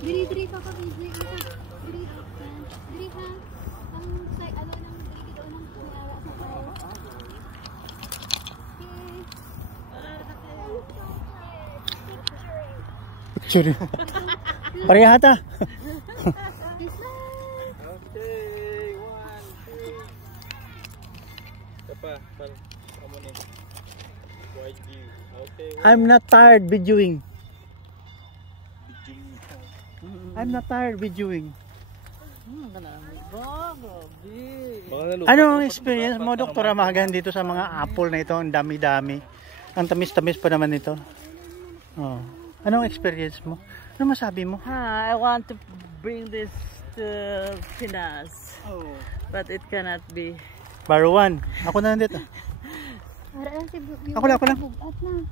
Diri ka ka diri ka. Diri ha. Ang say ano nang diri daw nang kumawa sa tao. Picture. Pareha ta. Okay, 1, 2. Tapa, kamu nih. Wide view. Okay. I'm not tired videoing. I'm not tired videoing. Ano ang experience mo, Dr. Amagan, dito sa mga apple na ito? Ang dami-dami. Ang tamis-tamis pa naman ito. Oh. Anong experience mo? Ano masabi mo? I want to bring this to Pinas. Oh. But it cannot be. Baruan. Ako na nandito. Para lang si Ako lang. bugat na.